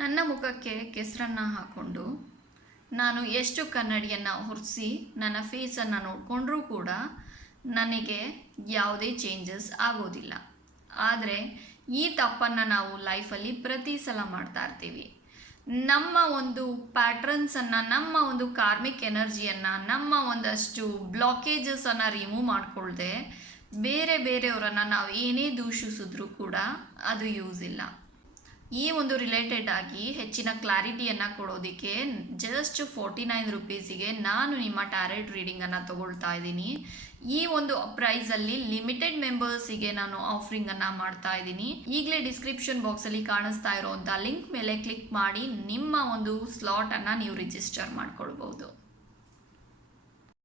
ನನ್ನ ಮುಖಕ್ಕೆ ಕೆಸರನ್ನು ಹಾಕ್ಕೊಂಡು ನಾನು ಎಷ್ಟು ಕನ್ನಡಿಯನ್ನು ಒರೆಸಿ ನನ್ನ ಫೇಸನ್ನು ನೋಡಿಕೊಂಡ್ರೂ ಕೂಡ ನನಗೆ ಯಾವುದೇ ಚೇಂಜಸ್ ಆಗೋದಿಲ್ಲ. ಆದರೆ ಈ ತಪ್ಪನ್ನು ನಾವು ಲೈಫಲ್ಲಿ ಪ್ರತಿ ಸಲ ಮಾಡ್ತಾ ಇರ್ತೀವಿ. ನಮ್ಮ ಒಂದು ಪ್ಯಾಟ್ರನ್ಸನ್ನು, ನಮ್ಮ ಒಂದು ಕಾರ್ಮಿಕ್ ಎನರ್ಜಿಯನ್ನು, ನಮ್ಮ ಒಂದಷ್ಟು ಬ್ಲಾಕೇಜಸನ್ನು ರಿಮೂವ್ ಮಾಡಿಕೊಳ್ಳದೆ ಬೇರೆಯವರನ್ನು ನಾವು ಏನೇ ದೂಷಿಸಿದ್ರೂ ಕೂಡ ಅದು ಯೂಸ್ ಇಲ್ಲ. ಈ ಒಂದು ರಿಲೇಟೆಡ್ ಆಗಿ ಹೆಚ್ಚಿನ ಕ್ಲಾರಿಟಿಯನ್ನು ಕೊಡೋದಕ್ಕೆ ಜಸ್ಟ್ 49 ರುಪೀಸಿಗೆ ನಾನು ನಿಮ್ಮ ಟ್ಯಾರೆಟ್ ರೀಡಿಂಗನ್ನು ತಗೊಳ್ತಾ ಇದ್ದೀನಿ. ಈ ಒಂದು ಪ್ರೈಸಲ್ಲಿ ಲಿಮಿಟೆಡ್ ಮೆಂಬರ್ಸಿಗೆ ನಾನು ಆಫರಿಂಗನ್ನು ಮಾಡ್ತಾ ಇದ್ದೀನಿ. ಈಗಲೇ ಡಿಸ್ಕ್ರಿಪ್ಷನ್ ಬಾಕ್ಸಲ್ಲಿ ಕಾಣಿಸ್ತಾ ಇರೋವಂಥ ಲಿಂಕ್ ಮೇಲೆ ಕ್ಲಿಕ್ ಮಾಡಿ ನಿಮ್ಮ ಒಂದು ಸ್ಲಾಟನ್ನು ನೀವು ರಿಜಿಸ್ಟರ್ ಮಾಡ್ಕೊಳ್ಬೋದು.